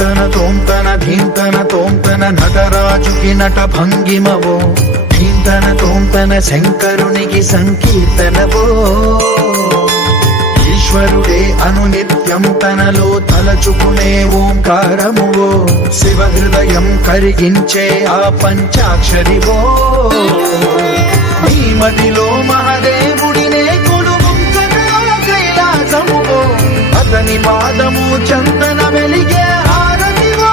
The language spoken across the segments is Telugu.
ధీంతన తోంతన ధీంతన తోంతన నటరాజుకి నట భంగిమవో ధీంతన తోంతన శంకరునికి సంకీర్తనవో ఈశ్వరుడే అనునిత్యం తనలో తలచుకునే ఓంకారమువో శివ హృదయం కరిగించే ఆ పంచాక్షరివో నీ మదిలో మహాదేవుడినే కైలాసమువో అతని పాదము చందన వెలిగే హారతివో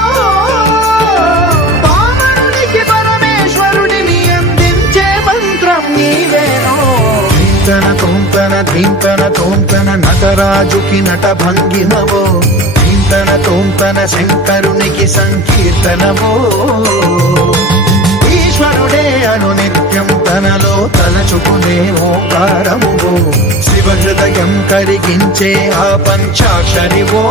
పామరునికి పరమేశ్వరుడిని అందించే మంత్రం నీవేనో ధీంతన తోంతన ధీంతన తోంతన నటరాజుకి నట భంగిమవో ధీంతన తోంతన శంకరునికి సంకీర్తనవో ఈశ్వరుడే అనునిత్యం తనలో తలచుకునే ఓంకారమువో శివ హృదయం కరిగించే ఆ పంచాక్షరివో